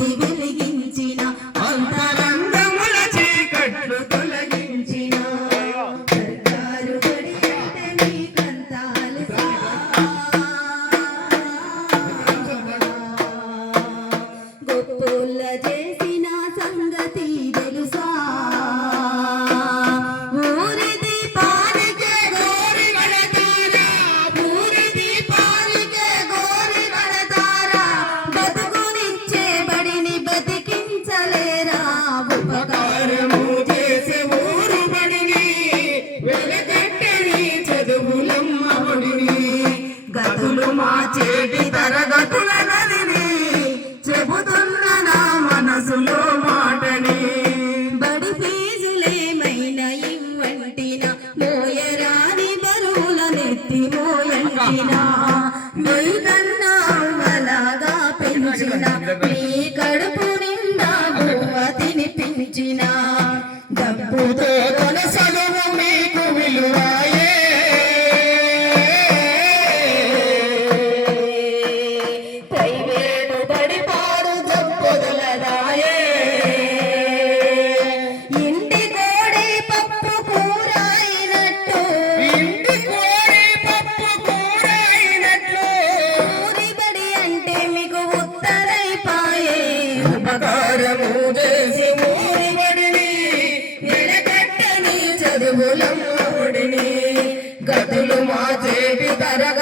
జ్యోతి వెలిగించిన అంతరంగముల చీకట్లు తొలగించిన సర్కారు బడి అంటే నీకంతాలు గొప్పల చేసిన సంగతి తెలుసా ఊరి దీపానికే గోరి గడతారా ఊరి దీపానికే గోరి గడతారా బతుకునిచ్చే బడిని బతికించలేరా ఉపకారము చేసే ఊరు బడిని వెలకట్టని చదువులమ్మ ఒడిని గతులు మార్చేటి తరగతుల నదిని చెబుతున్న నా మనసులో మాటని బడి ఫీజులేమైనా ఇవ్వంటిన మోయరాని బరువుల నెత్తి మోయంటిన మీకన్నా అమ్మలాగా పెంచిన మీ కడుపు నిండా బువ్వ తినిపించిన డబ్బుతో కొనసలువు మీకు విలువాయే ప్రైవేటు బడి పాడు జబ్బొదలదాయే ఇంటి కోడి పప్పు కూర అయినట్టు ఇంటి కోడి పప్పు కూర అయినట్లు ఊరి బడి అంటే మీకు ఉత్తరైపాయే ఉపకారము చేసి ఊరి బడిని వెలకట్టని చదువులమ్మ ఒడిని గతులు మార్చేటి తరగ